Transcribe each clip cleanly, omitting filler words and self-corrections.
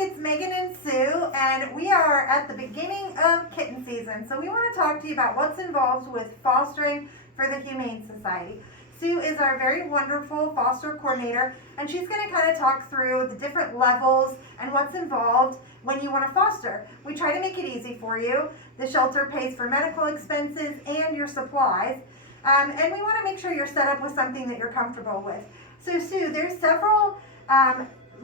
it's Megan and Sue, and we are at the beginning of kitten season. So we want to talk to you about what's involved with fostering for the Humane Society. Sue is our very wonderful foster coordinator, and she's going to kind of talk through the different levels and what's involved when you want to foster. We try to make it easy for you. The shelter pays for medical expenses and your supplies, and we want to make sure you're set up with something that you're comfortable with. So Sue, there's several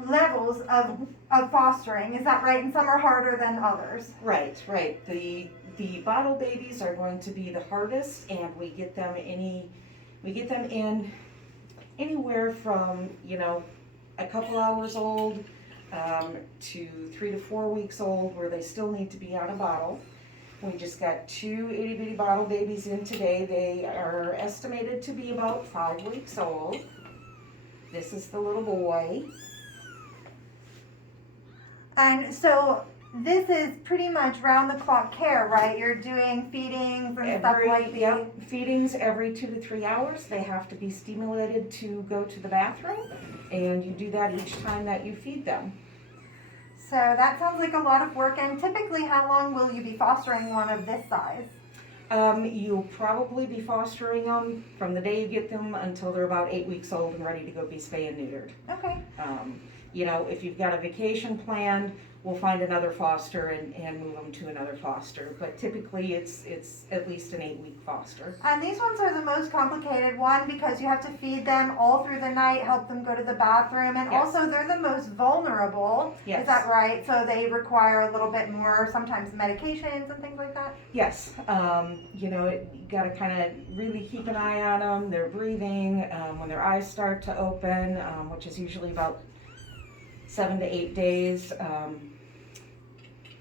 levels of fostering, is that right? And some are harder than others. Right. The bottle babies are going to be the hardest, and we get them in anywhere from, a couple hours old to 3 to 4 weeks old, where they still need to be on a bottle. We just got 2 itty bitty bottle babies in today. They are estimated to be about 5 weeks old. This is the little boy. And so this is pretty much round the clock care, right? You're doing feedings and stuff like that. Yep, feedings every 2 to 3 hours. They have to be stimulated to go to the bathroom, and you do that each time that you feed them. So that sounds like a lot of work. And typically, how long will you be fostering one of this size? You'll probably be fostering them from the day you get them until they're about 8 weeks old and ready to go be spay and neutered. Okay. If you've got a vacation planned, we'll find another foster and move them to another foster. But typically it's at least an 8-week foster. And these ones are the most complicated one because you have to feed them all through the night, help them go to the bathroom, and Yes. also they're the most vulnerable. Yes. Is that right? So they require a little bit more, sometimes medications and things like that? Yes. You got to kind of really keep an eye on them. Their breathing, when their eyes start to open, which is usually about 7 to 8 days.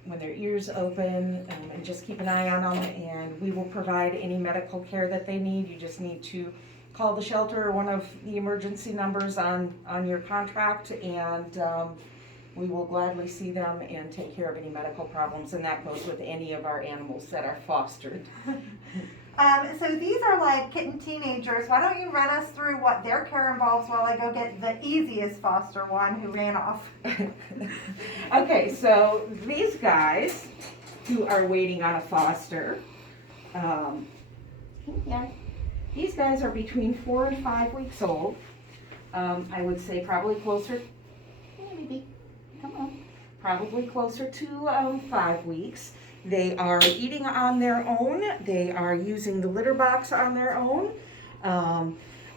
When their ears open, and just keep an eye on them, and we will provide any medical care that they need. You just need to call the shelter or one of the emergency numbers on your contract, and we will gladly see them and take care of any medical problems, and that goes with any of our animals that are fostered. So these are like kitten teenagers. Why don't you run us through what their care involves while I go get the easiest foster one who ran off? Okay, so these guys who are waiting on a foster, these guys are between 4 and 5 weeks old. I would say probably closer, probably closer to 5 weeks. They are eating on their own. They are using the litter box on their own.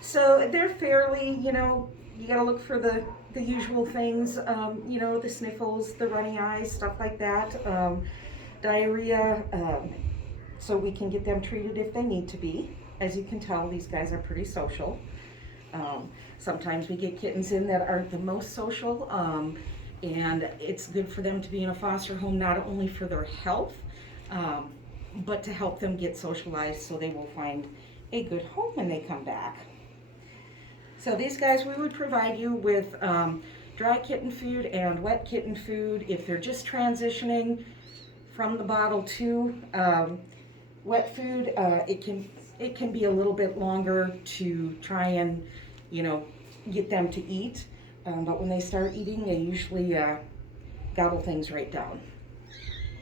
So they're fairly, you gotta look for the usual things, the sniffles, the runny eyes, stuff like that, diarrhea, so we can get them treated if they need to be. As you can tell, these guys are pretty social. Sometimes we get kittens in that aren't the most social, and it's good for them to be in a foster home, not only for their health, but to help them get socialized so they will find a good home when they come back. So these guys, we would provide you with dry kitten food and wet kitten food. If they're just transitioning from the bottle to wet food, it can be a little bit longer to try and get them to eat. But when they start eating, they usually gobble things right down.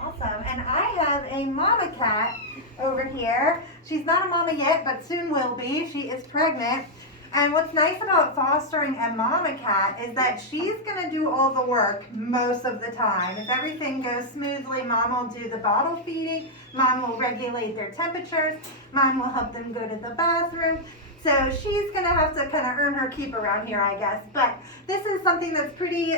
Awesome. And I have a mama cat over here. She's not a mama yet, but soon will be. She is pregnant. And what's nice about fostering a mama cat is that she's going to do all the work most of the time. If everything goes smoothly, mom will do the bottle feeding, mom will regulate their temperatures, mom will help them go to the bathroom. So she's going to have to kind of earn her keep around here, I guess. But this is something that's pretty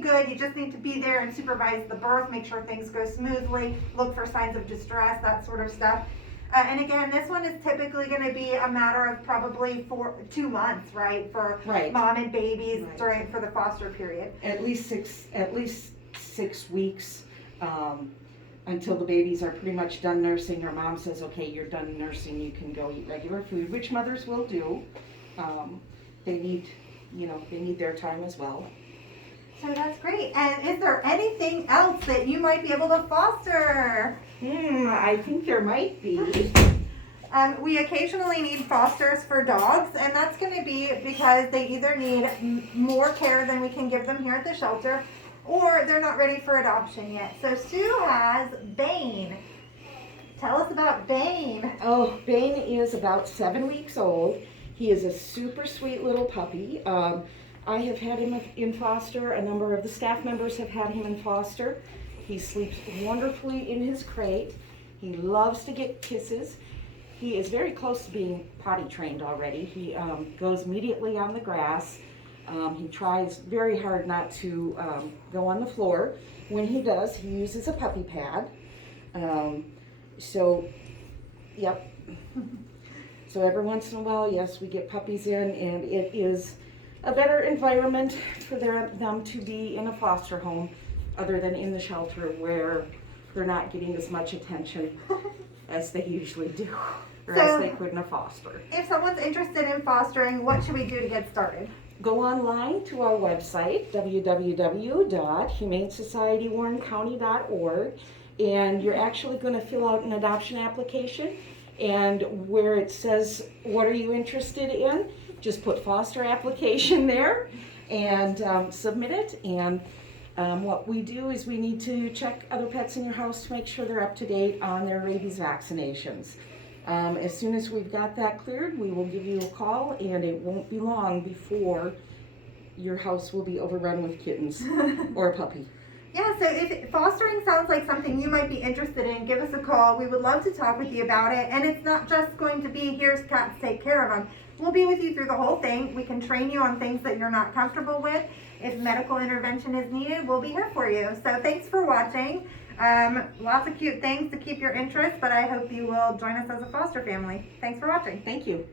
good. You just need to be there and supervise the birth, make sure things go smoothly, look for signs of distress, that sort of stuff. And again, this one is typically going to be a matter of probably 2 months, right, for mom and babies for the foster period. At least six weeks. Until the babies are pretty much done nursing, or mom says, okay, you're done nursing, you can go eat regular food, which mothers will do. They need their time as well. So that's great. And is there anything else that you might be able to foster? I think there might be. We occasionally need fosters for dogs, and that's going to be because they either need more care than we can give them here at the shelter, or they're not ready for adoption yet. So Sue has Bane. Tell us about Bane. Oh, Bane is about 7 weeks old. He is a super sweet little puppy. I have had him in foster. A number of the staff members have had him in foster. He sleeps wonderfully in his crate. He loves to get kisses. He is very close to being potty trained already. He goes immediately on the grass. He tries very hard not to go on the floor. When he does, he uses a puppy pad. Yep. So every once in a while, yes, we get puppies in, and it is a better environment for them to be in a foster home other than in the shelter where they're not getting as much attention as they usually do, or as they could in a foster. If someone's interested in fostering, what should we do to get started? Go online to our website, www.humanesocietywarrencounty.org, and you're actually going to fill out an adoption application, and where it says, what are you interested in, just put foster application there and submit it. And what we do is we need to check other pets in your house to make sure they're up to date on their rabies vaccinations. As soon as we've got that cleared, we will give you a call, and it won't be long before your house will be overrun with kittens or a puppy. Yeah, so if fostering sounds like something you might be interested in, give us a call. We would love to talk with you about it. And it's not just going to be, here's cats, take care of them. We'll be with you through the whole thing. We can train you on things that you're not comfortable with. If medical intervention is needed, we'll be here for you. So thanks for watching. Lots of cute things to keep your interest, but I hope you will join us as a foster family. Thanks for watching. Thank you.